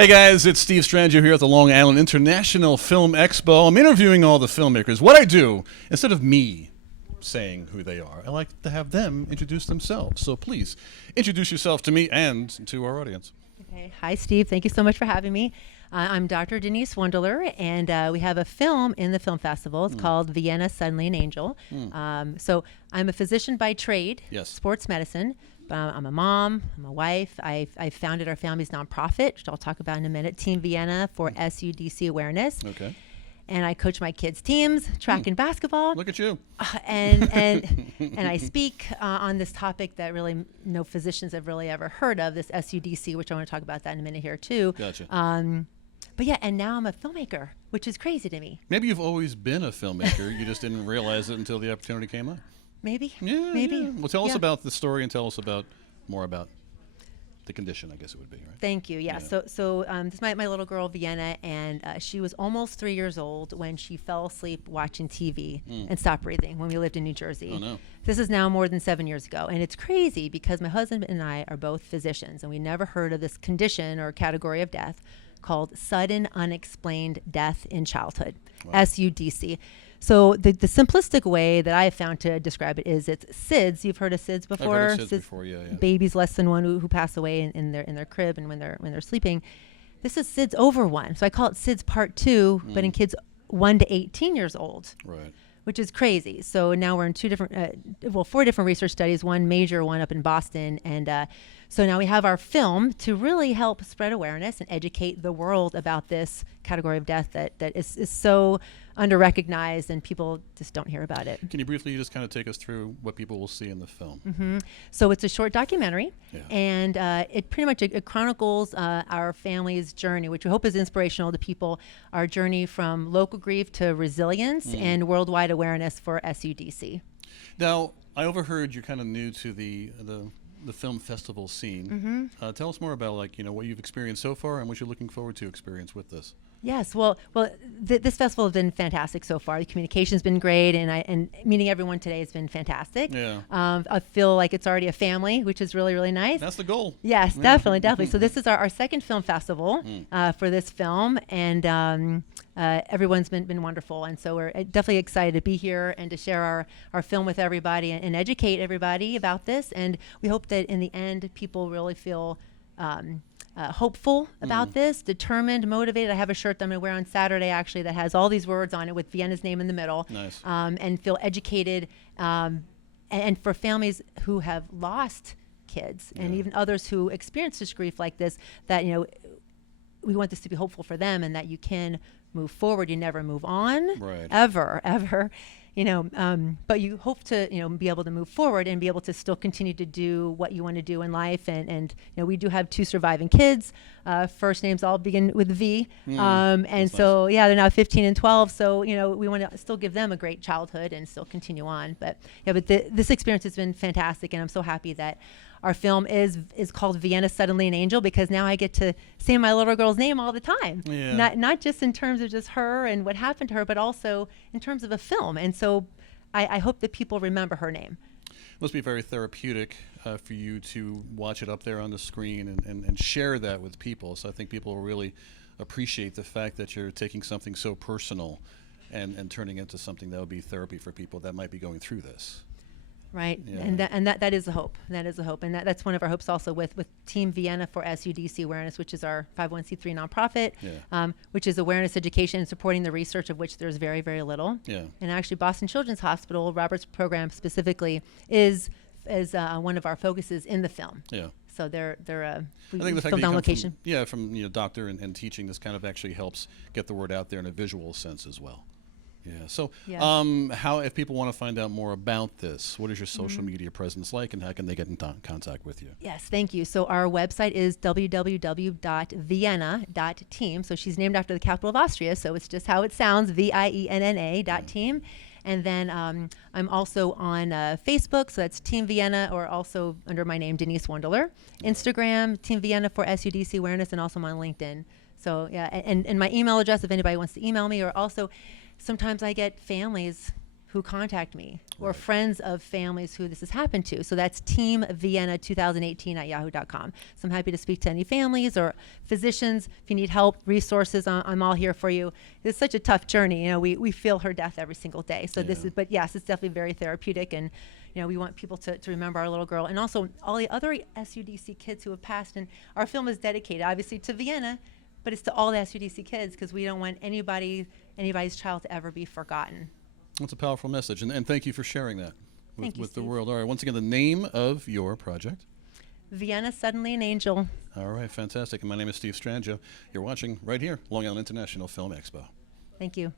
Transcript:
Hey guys, it's Steve Strangio here at the Long Island International Film Expo. I'm interviewing all the filmmakers. What I do, instead of me saying who they are, I like to have them introduce themselves. So please, introduce yourself to me and to our audience. Okay. Hi, Steve. Thank you so much for having me. I'm Dr. Denise Wunderler, and we have a film in the film festival. It's called Vienna, Suddenly an Angel. So I'm a physician by trade, Yes. sports medicine. I'm a mom, I'm a wife. I founded our family's nonprofit, which I'll talk about in a minute, Team Vienna for SUDC awareness. Okay. And I coach my kids' teams, track and basketball. Look at you. And I speak on this topic that really no physicians have really ever heard of, this SUDC, which I want to talk about that in a minute here too. Gotcha. But yeah, and now I'm a filmmaker, which is crazy to me. Maybe you've always been a filmmaker. You just didn't realize it until the opportunity came up. Maybe. Yeah. Maybe. Yeah. Well, tell us about the story and tell us more about the condition, I guess it would be, right? Thank you. Yeah. Yeah. So this is my little girl, Vienna, and she was almost 3 years old when she fell asleep watching TV and stopped breathing when we lived in New Jersey. Oh, no. This is now more than 7 years ago. And it's crazy because my husband and I are both physicians, and we never heard of this condition or category of death called sudden unexplained death in childhood, SUDC. So the simplistic way that I have found to describe it is it's SIDS. You've heard of SIDS before? I've heard of SIDS before, yeah. Babies less than one who pass away in their crib and when they're sleeping. This is SIDS over 1. So I call it SIDS part 2, but in kids 1 to 18 years old. Right. Which is crazy. So now we're in 4 different research studies, one major one up in Boston. And so now we have our film to really help spread awareness and educate the world about this category of death that is so under-recognized and people just don't hear about it. Can you briefly just kind of take us through what people will see in the film? So it's a short documentary, Yeah. and it pretty much it chronicles our family's journey, which we hope is inspirational to people, our journey from local grief to resilience and worldwide awareness for SUDC. Now, I overheard you're kind of new to the film festival scene. Tell us more about what you've experienced so far and what you're looking forward to experience with this. Yes, well, this festival has been fantastic so far. The communication's been great, and meeting everyone today has been fantastic. Yeah. I feel like it's already a family, which is really, really nice. That's the goal. Yes, Yeah. definitely. So this is our second film festival for this film, and everyone's been wonderful. And so we're definitely excited to be here and to share our film with everybody and educate everybody about this. And we hope that in the end, people really feel hopeful about this, determined, motivated. I have a shirt that I'm going to wear on Saturday, actually, that has all these words on it with Vienna's name in the middle. Nice. And feel educated. And for families who have lost kids and even others who experience this grief like this, that, we want this to be hopeful for them and that you can move forward. You never move on, Right. ever. But you hope to, be able to move forward and be able to still continue to do what you want to do in life. And we do have 2 surviving kids. First names all begin with V. And so, nice. they're now 15 and 12. So, we want to still give them a great childhood and still continue on. But this experience has been fantastic. And I'm so happy that our film is called Vienna, Suddenly an Angel, because now I get to say my little girl's name all the time. Yeah. Not just in terms of just her and what happened to her, but also in terms of a film. And so I hope that people remember her name. Must be very therapeutic for you to watch it up there on the screen and share that with people. So I think people will really appreciate the fact that you're taking something so personal and turning it into something that would be therapy for people that might be going through this. Right. Yeah. And that is a hope. That is a hope. And that's one of our hopes also with Team Vienna for SUDC awareness, which is our 501c3 nonprofit, which is awareness, education, and supporting the research of which there's very, very little. Yeah. And actually Boston Children's Hospital, Robert's program specifically, is one of our focuses in the film. Yeah. So they're I think the fact filmed that on you location. from doctor and teaching, this kind of actually helps get the word out there in a visual sense as well. Yeah. So, how if people want to find out more about this, what is your social media presence like, and how can they get in contact with you? Yes, thank you. So our website is www.vienna.team. So she's named after the capital of Austria, so it's just how it sounds, VIENNA.team. And then I'm also on Facebook, so that's Team Vienna, or also under my name, Denise Wunderler. Instagram, Team Vienna for SUDC awareness, and also I'm on LinkedIn. So yeah, and my email address, if anybody wants to email me, or also sometimes I get families who contact me, or Right. friends of families who this has happened to. So that's Team Vienna 2018 at yahoo.com. So I'm happy to speak to any families or physicians. If you need help, resources, I'm all here for you. It's such a tough journey. You know, we feel her death every single day. So this Yeah. is, but yes, it's definitely very therapeutic. And, you know, we want people to remember our little girl, and also all the other SUDC kids who have passed. And our film is dedicated, obviously, to Vienna, but it's to all the SUDC kids, because we don't want anybody's child to ever be forgotten. That's a powerful message, and thank you for sharing that Thank you, with the Steve. world. All right, once again, the name of your project. Vienna, Suddenly an Angel. All right, fantastic. And my name is Steve Strangio. You're watching right here, Long Island International Film Expo. Thank you.